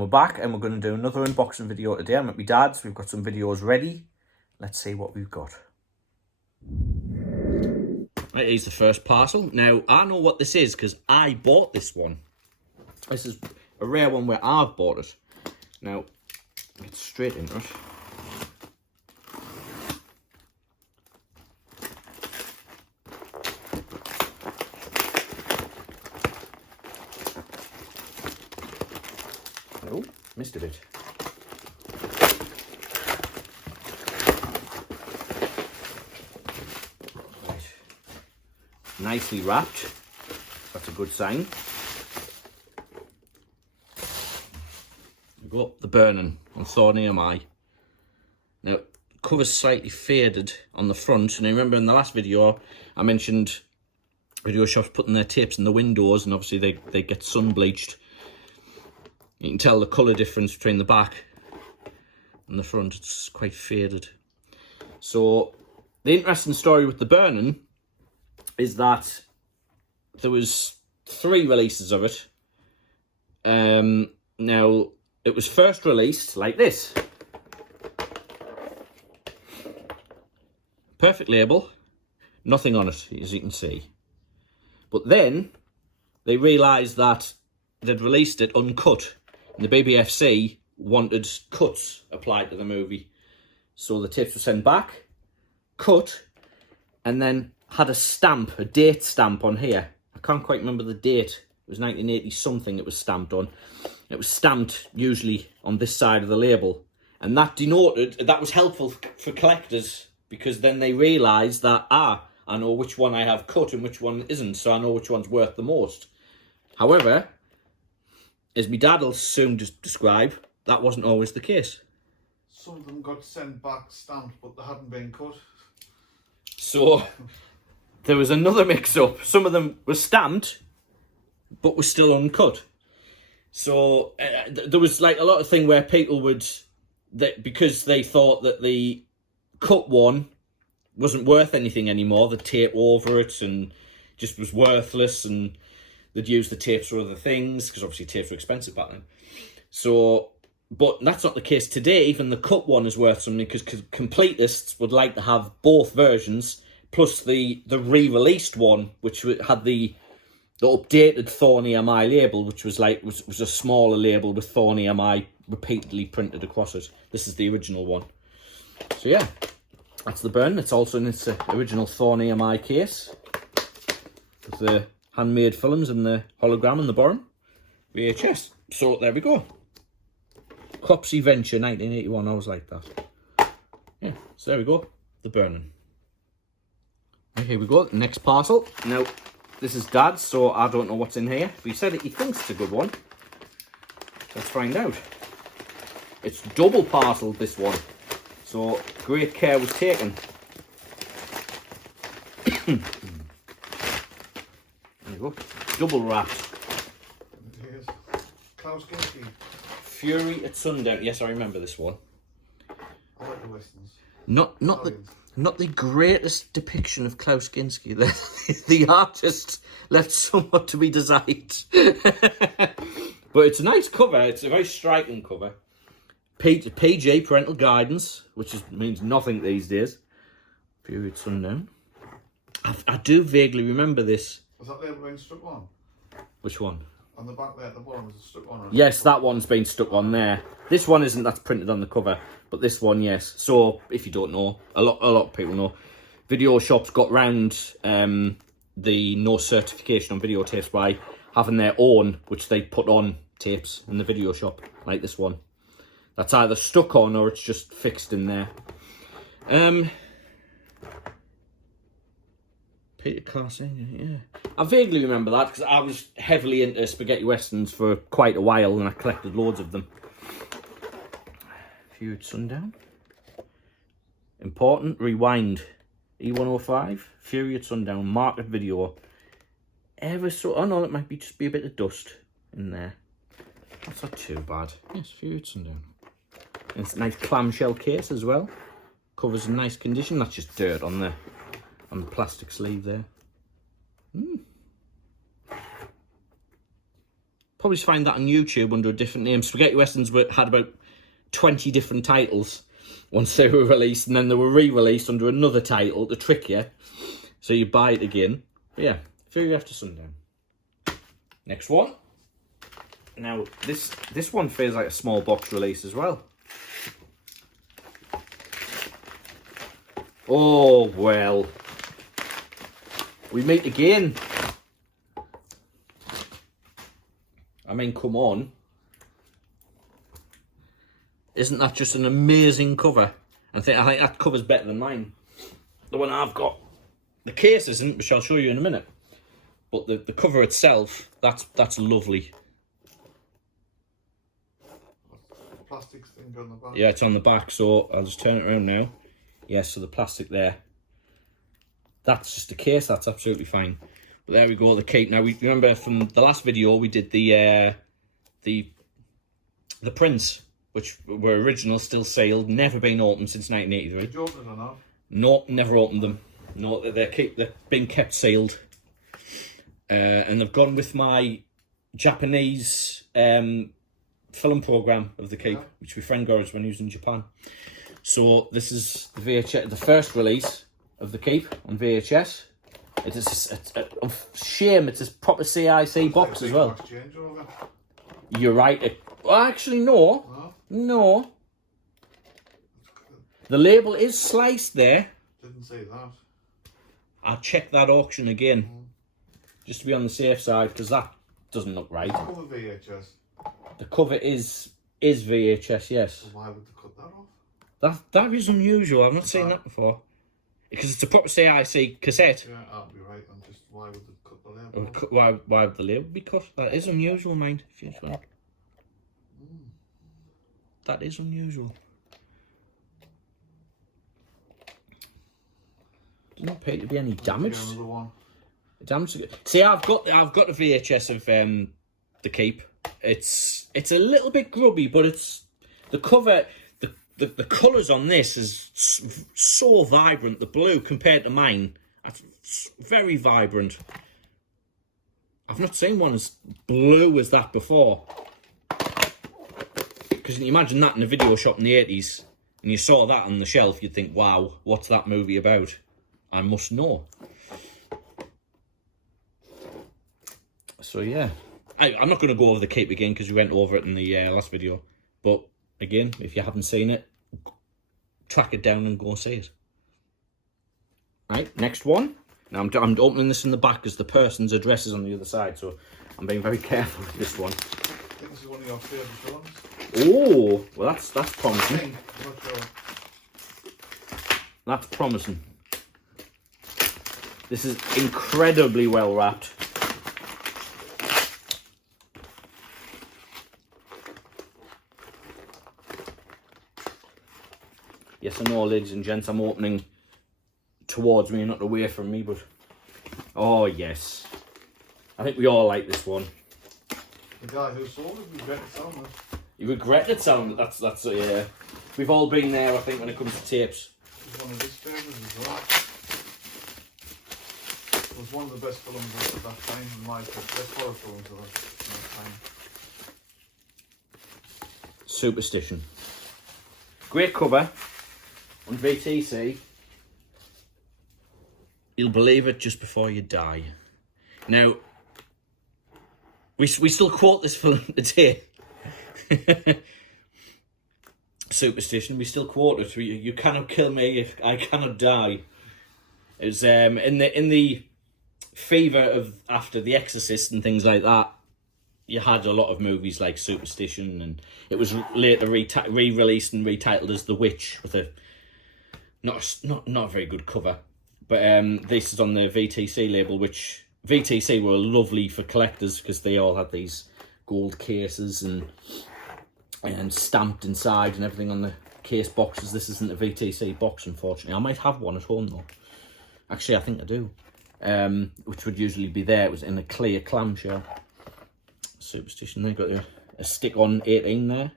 And we're back and we're going to do another unboxing video today. I'm at my dad's. We've got some videos ready. Let's see what we've got. Right, here's the first parcel. Now, I know what this is because I bought this one. This is a rare one where I've bought it. Now, get straight into it. Oh, missed a bit. Right. Nicely wrapped. That's a good sign. We've got the Burning on Thorny Am. Now, cover's slightly faded on the front, and I remember in the last video I mentioned video shops putting their tapes in the windows, and obviously they get sun bleached. You can tell the colour difference between the back and the front. It's quite faded. So the interesting story with the Burning is that there was 3 releases of it. Now, it was first released like this. Perfect label, nothing on it, as you can see. But then they realised that they'd released it uncut. And the BBFC wanted cuts applied to the movie. So the tapes were sent back, cut, and then had a stamp, a date stamp on here. I can't quite remember the date. It was 1980 something it was stamped on. It was stamped usually on this side of the label. And that denoted, that was helpful for collectors, because then they realised that, I know which one I have cut and which one isn't, so I know which one's worth the most. However, as my dad will soon describe, that wasn't always the case. Some of them got sent back stamped, but they hadn't been cut. So there was another mix-up. Some of them were stamped, but were still uncut. So there was like a lot of thing where people would, because they thought that the cut one wasn't worth anything anymore, the tape over it and just was worthless, and they'd use the tapes for other things, because obviously tapes were expensive back then. So, but that's not the case today. Even the cut one is worth something, because completists would like to have both versions, plus the re-released one, which had the updated Thorny Am label, which was a smaller label with Thorny Am repeatedly printed across it. This is the original one. So yeah, that's the Burn. It's also in its original Thorny Am case, with the handmade films and the hologram and the bottom. VHS. So there we go. Copsy Venture 1981. I was like that. Yeah, so there we go. The Burning. And here we go. Next parcel. Now, this is Dad's, so I don't know what's in here. But he said he thinks it's a good one. Let's find out. It's double parcel, this one. So great care was taken. There you go. Double wrapped. Here's Cautionary. Fury at Sundown. Yes, I remember this one. I like the westerns. Not the greatest depiction of Klaus Kinski. The artist left somewhat to be desired. But it's a nice cover. It's a very striking cover. PG, parental guidance, which means nothing these days. Fury at Sundown. I do vaguely remember this. Was that label being stuck on? Which one? On the back there at the bottom was stuck on. Yes, that one's been stuck on there. This one isn't, that's printed on the cover, but this one, yes. So, if you don't know, a lot of people know, video shops got round the no certification on videotapes by having their own, which they put on tapes in the video shop, like this one. That's either stuck on or it's just fixed in there. Peter Carson, yeah. I vaguely remember that because I was heavily into spaghetti westerns for quite a while and I collected loads of them. Fury at Sundown. Important, rewind. E105, Fury at Sundown, market video. Ever so, oh no, it might just be a bit of dust in there. That's not too bad. Yes, Fury at Sundown. And it's a nice clamshell case as well. Covers in nice condition. That's just dirt on the plastic sleeve there. Probably find that on YouTube under a different name. Spaghetti Westerns had about 20 different titles once they were released, and then they were re-released under another title to trick you. So you buy it again. But yeah, Fury After Sundown. Next one. Now, this one feels like a small box release as well. Oh, well. We meet again. I mean, come on. Isn't that just an amazing cover? I think that cover's better than mine. The one I've got. The case isn't, which I'll show you in a minute. But the cover itself, that's lovely. Plastic thing on the back. Yeah, it's on the back, so I'll just turn it around now. Yeah, so the plastic there. That's just a case, that's absolutely fine. But there we go, the cape. Now, we remember from the last video, we did the prints, which were original, still sealed, never been opened since 1983. Did you open them or not? No, never opened them. No, they're being kept sealed. And they've gone with my Japanese film program of the cape, which my friend got us when he was in Japan. So this is the VHS, the first release of the cape on VHS. It's a shame it's a proper CIC box as well. You're right. Well, actually, no. No. The label is sliced there. Didn't say that. I'll check that auction again. Just to be on the safe side, because that doesn't look right. Cover VHS. The cover is VHS, yes. So why would they cut that off? That is unusual. I've not seen that before. Because it's a proper CIC cassette. Yeah, I'll be right. And just why would they cut the label? Why would the label be cut? That is unusual, mind. If you just That is unusual. Doesn't appear to be any damage. Another one. Damage. See, I've got the VHS of the cape. It's a little bit grubby, but it's the cover. The colours on this is so vibrant. The blue compared to mine, it's very vibrant. I've not seen one as blue as that before. Because you imagine that in a video shop in the 80s, and you saw that on the shelf, you'd think, wow, what's that movie about? I must know. So yeah, I'm not going to go over the cape again because we went over it in the last video. But again, if you haven't seen it, track it down and go and see it. Right, next one. Now I'm opening this in the back because the person's address is on the other side, so I'm being very careful with this one. I think this is one of your favourite films. Oh, well that's promising. I'm not sure. That's promising. This is incredibly well wrapped. Yes, I know, ladies and gents, I'm opening towards me, not away from me, but... Oh, yes. I think we all like this one. The guy who sold it regretted selling it. You regretted selling it? That's yeah. We've all been there, I think, when it comes to tapes. It's one of his favourites as well. It was one of the best films at that time, in my opinion. Best horror films at that time. Superstition. Great cover. On VTC, you'll believe it just before you die. Now, we still quote this film today. Superstition, we still quote it. You cannot kill me, I cannot die. It was in the fever of after The Exorcist and things like that. You had a lot of movies like Superstition, and it was later re-released and retitled as The Witch with a not a very good cover, but this is on the VTC label, which VTC were lovely for collectors because they all had these gold cases and stamped inside and everything on the case boxes. This isn't a VTC box, unfortunately. I might have one at home though. Actually, I think I do. Which would usually be there. It was in a clear clamshell. Superstition. They got a stick-on 18 there.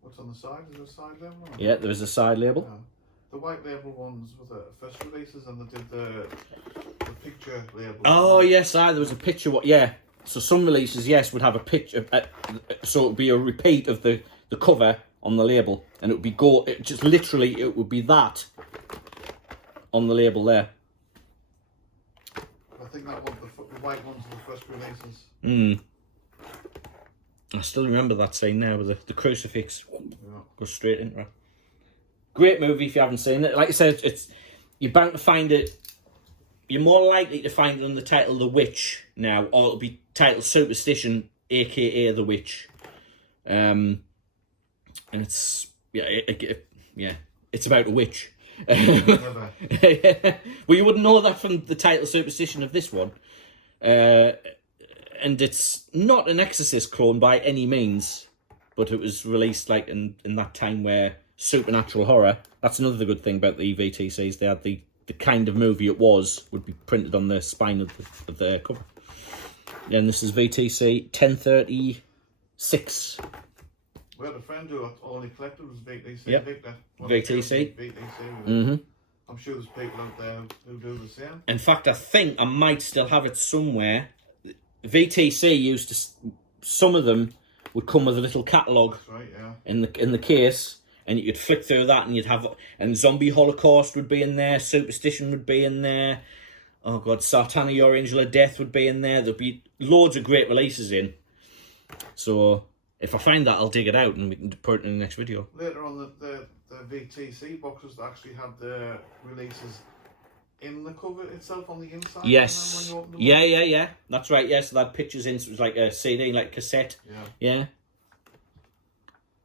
What's on the side? Is there a side label? Or? Yeah, there is a side label. Yeah. The white label ones were the first releases, and they did the picture label. Oh yes, there was a picture. Yeah, So some releases, yes, would have a picture, so it would be a repeat of the cover on the label, and it would be just literally, it would be that on the label there. I think that one, the white ones are the first releases. I still remember that scene now with the crucifix. Yeah. Goes straight into it. Great movie if you haven't seen it. Like I said, you're bound to find it. You're more likely to find it on the title The Witch now, or it'll be titled Superstition, aka The Witch. And it's it's about a witch. Never. Well, you wouldn't know that from the title Superstition of this one. And it's not an Exorcist clone by any means, but it was released like in that time where supernatural horror. That's another good thing about the VTCs. They had the kind of movie it was would be printed on the spine of the cover. And this is VTC 1036. We had a friend who only collected was VTC. Yep. Victor. VTC. VTC. I'm sure there's people out there who do the same. In fact, I think I might still have it somewhere. VTC used to, some of them would come with a little catalogue. That's right, yeah. In the case, and you could flick through that, and you'd have, and Zombie Holocaust would be in there, Superstition would be in there, oh god, Sartana, Your Angel of Death would be in there. There'd be loads of great releases in. So if I find that, I'll dig it out and we can put it in the next video. Later on, the VTC boxes actually had the releases in the cover itself on the inside. Yes. When you open them Yeah. That's right. Yeah. So that pictures in. So it was like a CD, like cassette. Yeah.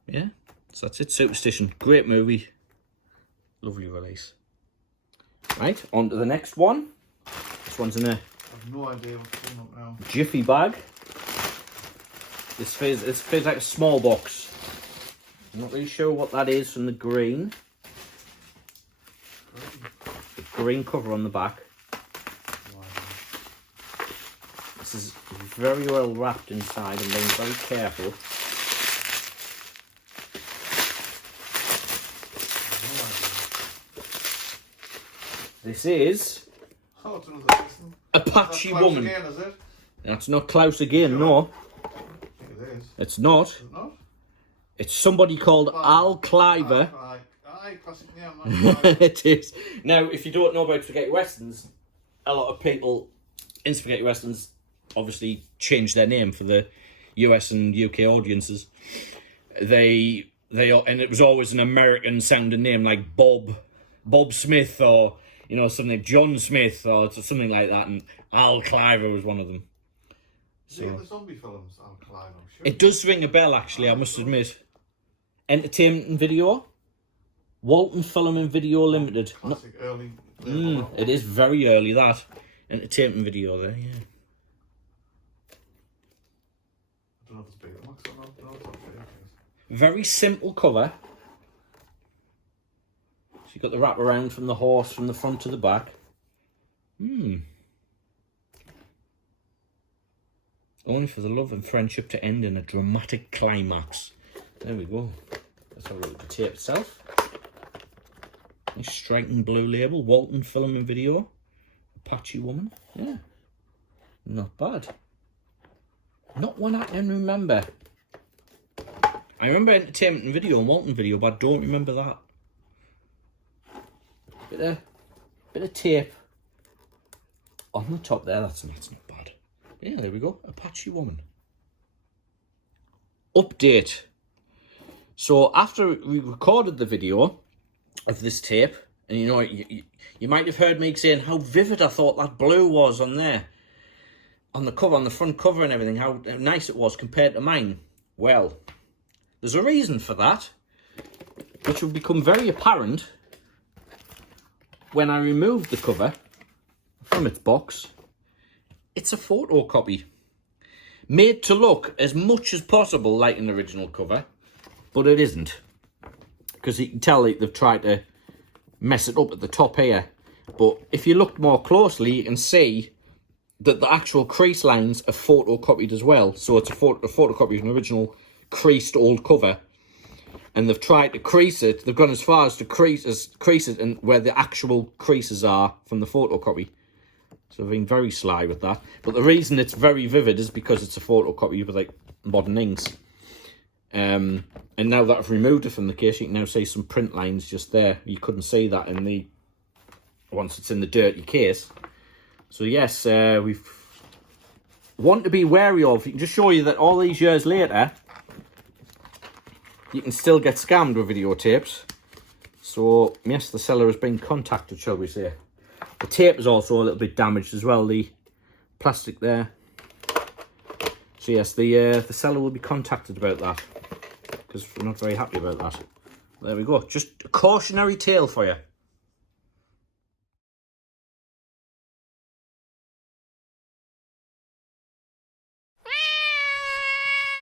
Yeah. So that's it. Superstition. Great movie. Lovely release. Right. On to the next one. This one's in a I have no idea what's coming up now. jiffy bag. This feels like a small box. I'm not really sure what that is from the green. The green cover on the back. This is very well wrapped inside and being very careful. This is Apache Woman. Again, is it? That's not Klaus again, no. I think it is. It's not. Is it not? It's somebody called Al Cliver. Aye, classic name. It is. Now, if you don't know about spaghetti westerns, a lot of people in spaghetti westerns obviously changed their name for the US and UK audiences. And it was always an American sounding name like Bob Smith, or something like John Smith or something like that, and Al Cliver was one of them. So the zombie films, Al Cliver, I'm sure. It does ring a bell, actually, I must admit. Entertainment and Video, Walton Film and Video Limited. Classic early. It is very early, that. Entertainment and Video there, yeah. I don't know if it's Betamax or not. No, it's not VHS. Very simple cover. So you've got the wrap around from the horse from the front to the back. Only for the love and friendship to end in a dramatic climax. There we go. Let's have a look at the tape itself. Nice striking blue label. Walton Film and Video. Apache Woman. Yeah. Not bad. Not one I can remember. I remember Entertainment and Video and Walton Video, but I don't remember that. Bit of tape on the top there. That's not bad. Yeah, there we go. Apache Woman. Update. So after we recorded the video of this tape, and you might have heard me saying how vivid I thought that blue was on there, on the cover, on the front cover and everything, how nice it was compared to mine. Well, there's a reason for that, which will become very apparent when I remove the cover from its box. It's a photocopy, made to look as much as possible like an original cover, but it isn't, because you can tell they've tried to mess it up at the top here. But if you look more closely, you can see that the actual crease lines are photocopied as well. So it's a photocopy of an original creased old cover, and they've tried to crease it. They've gone as far as to crease it and where the actual creases are from the photocopy. So I've been very sly with that. But the reason it's very vivid is because it's a photocopy with like modern inks. And now that I've removed it from the case, you can now see some print lines just there. You couldn't see that in the once it's in the dirty case. So yes, we've one to be wary of. You can just show you that all these years later, you can still get scammed with videotapes. So yes, the seller has been contacted, shall we say. The tape is also a little bit damaged as well, the plastic there. So yes, the seller will be contacted about that, because we're not very happy about that. There we go, just a cautionary tale for you.